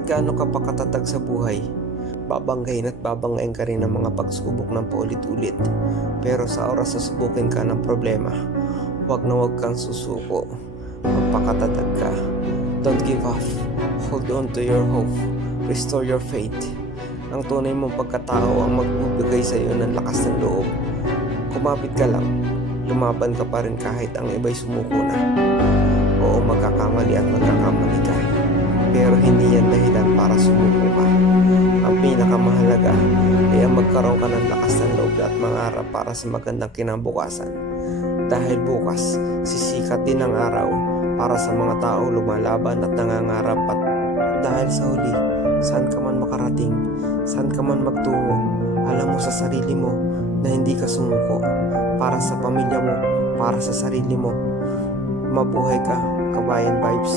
Kahit gaano ka pa katatag sa buhay, babanggain at babanggain ka rin ng mga pagsubok ng paulit-ulit. Pero sa oras na subukin ka ng problema, huwag na huwag kang susuko. Magpakatatag ka. Don't give up. Hold on to your hope. Restore your faith. Ang tunay mong pagkatao ang magbibigay sa iyo ng lakas ng loob. Kumapit ka lang. Lumaban ka pa rin kahit ang iba'y sumuko na. Oo, magkakamali at magkakamali ka. Pero hindi para sumuko ka. Ang pinakamahalaga ay ang magkaroon ka ng lakas ng loob at mangarap para sa magandang kinabukasan. Dahil bukas, sisikat din ang araw para sa mga tao lumalaban at nangangarap at dahil sa huli, saan ka man makarating, saan ka man magtungo, alam mo sa sarili mo na hindi ka sumuko para sa pamilya mo, para sa sarili mo. Mabuhay ka, kabayan vibes.